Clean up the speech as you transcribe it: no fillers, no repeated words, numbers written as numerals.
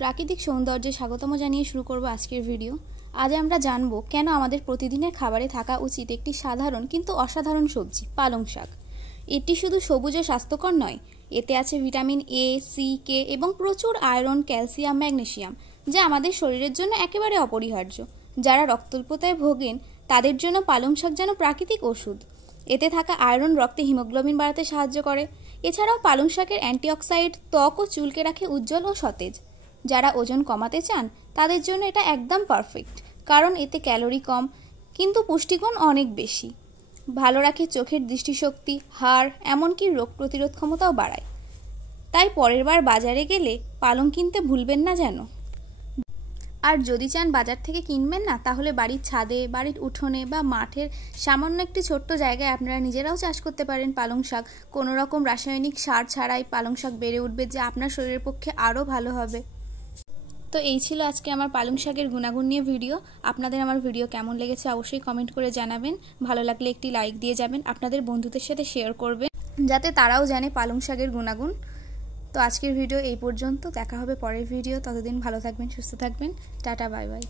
প্রাকৃতিক সৌন্দর্যে স্বাগতম জানিয়ে শুরু করব আজকের ভিডিও। আজ আমরা জানব কেন আমাদের প্রতিদিনের খাবারে থাকা উচিত একটি সাধারণ কিন্তু অসাধারণ সবজি পালং শাক। এটি শুধু সবুজ ও স্বাস্থ্যকর নয়, এতে আছে ভিটামিন এ, সি, কে এবং প্রচুর আয়রন, ক্যালসিয়াম, ম্যাগনেসিয়াম, যা আমাদের শরীরের জন্য একেবারে অপরিহার্য। যারা রক্তাল্পতায় ভোগেন তাদের জন্য পালং শাক যেন প্রাকৃতিক ওষুধ। এতে থাকা আয়রন রক্তে হিমোগ্লোবিন বাড়াতে সাহায্য করে। এছাড়াও পালং শাকের অ্যান্টিঅক্সাইড ত্বক ও চুলকে রাখে উজ্জ্বল ও সতেজ। যারা ওজন কমাতে চান তাদের জন্য এটা একদম পারফেক্ট, কারণ এতে ক্যালোরি কম কিন্তু পুষ্টিগুণ অনেক বেশি। ভালো রাখে চোখের দৃষ্টিশক্তি, হাড়, এমনকি রোগ প্রতিরোধ ক্ষমতাও বাড়ায়। তাই পরের বার বাজারে গেলে পালং কিনতে ভুলবেন না যেন। আর যদি চান বাজার থেকে কিনবেন না, তাহলে বাড়ির ছাদে, বাড়ির উঠোনে বা মাঠের সামান্য একটি ছোট্ট জায়গায় আপনারা নিজেরাও চাষ করতে পারেন পালং শাক। কোনো রকম রাসায়নিক সার ছাড়াই পালং শাক বেড়ে উঠবে, যা আপনার শরীরের পক্ষে আরও ভালো হবে। তো এই ছিল আজকে আমার পালং শাকের গুণাগুণ নিয়ে ভিডিও। আপনাদের আমার ভিডিও কেমন লেগেছে অবশ্যই কমেন্ট করে জানাবেন। ভালো লাগলে একটি লাইক দিয়ে যাবেন, আপনাদের বন্ধুদের সাথে শেয়ার করবেন যাতে তারাও জানে পালং শাকের গুণাগুণ। তো আজকের ভিডিও এই পর্যন্ত, দেখা হবে পরের ভিডিও। ততদিন ভালো থাকবেন, সুস্থ থাকবেন। Tata, bye bye.